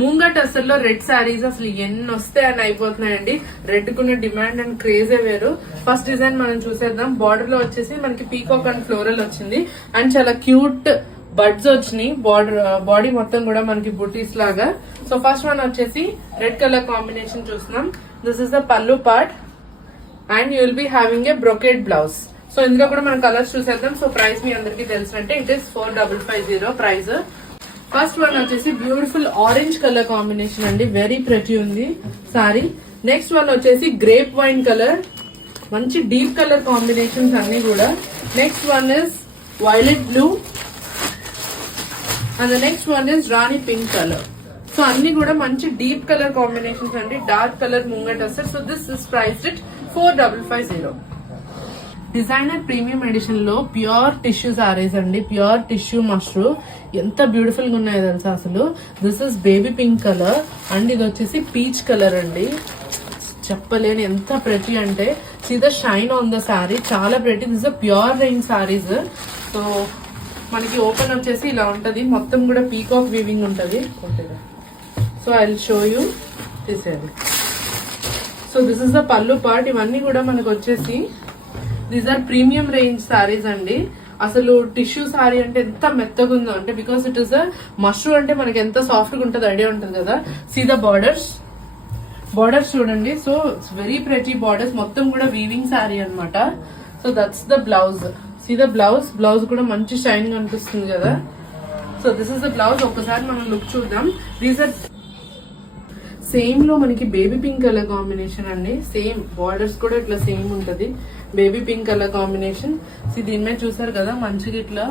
మూంగా టసర్ లో రెడ్ శారీస్ అసలు ఎన్ని వస్తాయి అని అయిపోతున్నాయండి. రెడ్ కున్న డిమాండ్ అండ్ క్రేజే వేరు. ఫస్ట్ డిజైన్ మనం చూసేద్దాం. బార్డర్ లో వచ్చేసి మనకి పీకాక్ అండ్ ఫ్లోరల్ వచ్చింది అండ్ చాలా క్యూట్ బడ్స్ వచ్చినాయి. బాడీ మొత్తం కూడా మనకి బుటీస్ లాగా. సో ఫస్ట్ వన్ వచ్చేసి రెడ్ కలర్ కాంబినేషన్ చూస్తున్నాం. This is the pallu part and you will be having A brocade blouse. So ఇందులో కూడా మనం కలర్స్ చూసేద్దాం. సో ప్రైస్ మీ అందరికి తెలిసినట్టే it is 4550 price. First one వచ్చేసి బ్యూటిఫుల్ ఆరెంజ్ కలర్ కాంబినేషన్ అండి, very pretty ఉంది సారీ. నెక్స్ట్ వన్ వచ్చేసి గ్రేప్ వైన్ కలర్, మంచి డీప్ కలర్ కాంబినేషన్స్ అన్ని కూడా. Next one is violet blue and the next one is rani pink colour. So అన్ని కూడా మంచి డీప్ కలర్ కాంబినేషన్స్ అండి, డార్క్ కలర్ ముంగట్ వస్తారు. So this is priced it 4550. Designer premium edition లో ప్యూర్ టిష్యూ సారీస్ అండి, ప్యూర్ టిష్యూ మష్రూ. ఎంత బ్యూటిఫుల్ గా ఉన్నాయో తెలుసా అసలు. This is baby pink colour and ఇది వచ్చేసి పీచ్ కలర్ అండి. చెప్పలేని ఎంత ప్రెటీ అంటే see the shine on the sari, చాలా pretty. This is pure range saris. So మనకి ఓపెన్ వచ్చేసి ఇలా ఉంటది, మొత్తం కూడా పీకాక్ వీవింగ్ ఉంటది. So I will show you this. So this is the pallu part. ఇవన్నీ కూడా మనకు వచ్చేసి these are premium range saris అండి. అసలు టిష్యూ సారీ అంటే ఎంత మెత్తగా ఉందో అంటే, because it is a mashru అంటే మనకి ఎంత సాఫ్ట్ గా ఉంటుంది ఐడియా ఉంటుంది కదా. సీ ద బార్డర్స్ చూడండి. So it's very pretty borders, మొత్తం కూడా వీవింగ్ సారీ అనమాట. So that's the blouse. See the blouse కూడా మంచి షైన్ కనిపిస్తుంది కదా. So this is the blouse. ఒక్కసారి మనం లుక్ చూద్దాం. దీస్ ఆర్ సేమ్ లో మనకి బేబీ పింక్ కలర్ కాంబినేషన్ అండి. సేమ్ బార్డర్స్ కూడా ఇట్లా సేమ్ ఉంటది, బేబీ పింక్ కలర్ కాంబినేషన్. దీని మీద చూసారు కదా మంచిగా ఇట్లా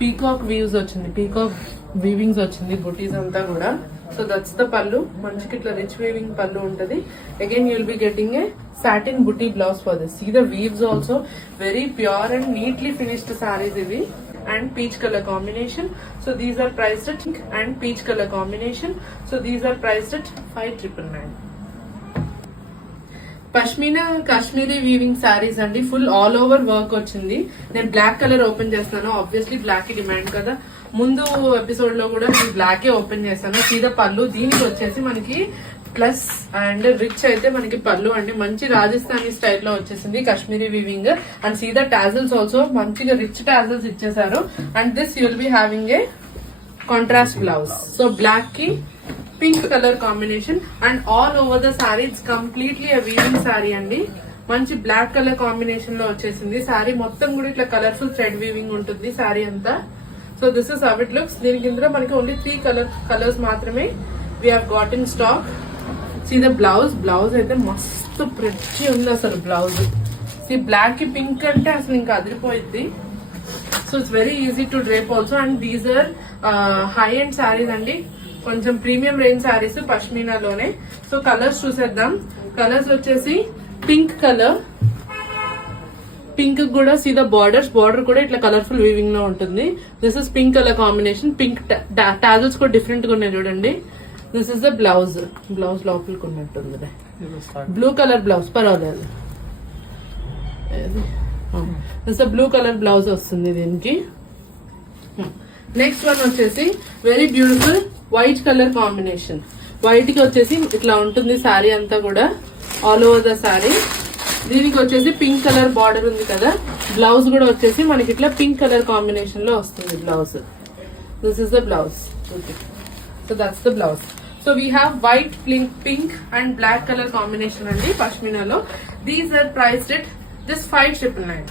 పీకాక్ వీవ్స్ వచ్చింది, పీకాక్ వీవింగ్స్ వచ్చింది బుటీస్ అంతా కూడా. సో దట్స్ ద పల్లు, మంచిగా ఇట్లా రిచ్ వీవింగ్ పల్లు ఉంటది. Again you will be getting a satin buti blouse for this. See the weaves also very pure and neatly finished saris ఇవి. And peach color combination. So these are priced at and peach color combination. So these are priced at 5999. Pashmina Kashmiri weaving saris అండి, full all over work వచ్చింది. నేను black colour open చేస్తాను, obviously black కి demand కదా. ముందు episode లో కూడా నేను బ్లాక్ ఓపెన్ చేస్తాను. సీదా పళ్ళు, దీనికి వచ్చేసి మనకి ప్లస్ అండ్ రిచ్ అయితే మనకి పళ్ళు అండి, మంచి రాజస్థానీ స్టైల్లో వచ్చేసింది కాశ్మీరీ వీవింగ్. అండ్ సీదా టాజల్స్ ఆల్సో మంచిగా రిచ్ టాజల్స్ ఇచ్చేసారు. And this you will be having a contrast blouse. So black కి pink colour combination and all over the sari it's completely weaving sari అండి. మంచి బ్లాక్ కలర్ కాంబినేషన్ లో వచ్చేసింది సారీ. మొత్తం కూడా ఇట్లా కలర్ఫుల్ థ్రెడ్ వీవింగ్ ఉంటుంది సారీ అంతా. So this is how it looks. దీనికి ఇందులో మనకి ఓన్లీ 3 కలర్స్ మాత్రమే we have got in stock. See the blouse అయితే మస్తు ప్రెచ్చి ఉంది అసలు బ్లౌజ్. సీ బ్లాక్ కి పింక్ అంటే అసలు ఇంకా అదిరిపోయింది. So it's very easy to drape also. And these are high end saris అండి, కొంచెం ప్రీమియం రేంజ్ శారీస్ పష్మీనాలోనే. సో కలర్స్ చూసేద్దాం. కలర్స్ వచ్చేసి పింక్ కలర్, పింక్ కూడా సీ ద బార్డర్ కూడా ఇట్లా కలర్ఫుల్ వీవింగ్ లో ఉంటుంది. This is pink colour combination. Pink tassels కూడా డిఫరెంట్ గా ఉన్నాయి చూడండి. దిస్ ఇస్ ద బ్లౌజ్ లోపలికి ఉన్నట్టుంది. బ్లూ కలర్ బ్లౌజ్, పర్వాలేదు. దిస్ బ్లూ కలర్ బ్లౌజ్ వస్తుంది దీనికి. నెక్స్ట్ వన్ వచ్చేసి very beautiful white colour combination. White కి వచ్చేసి ఇట్లా ఉంటుంది శారీ అంతా కూడా ఆల్ ఓవర్ ద శారీ. దీనికి వచ్చేసి పింక్ కలర్ బార్డర్ ఉంది కదా. బ్లౌజ్ కూడా వచ్చేసి మనకి ఇట్లా పింక్ కలర్ కాంబినేషన్ లో వస్తుంది blouse. This is the blouse. Okay, so that's the blouse. So we have white, pink and black colour combination అండి పష్మీనాలో. These are priced at this 5999.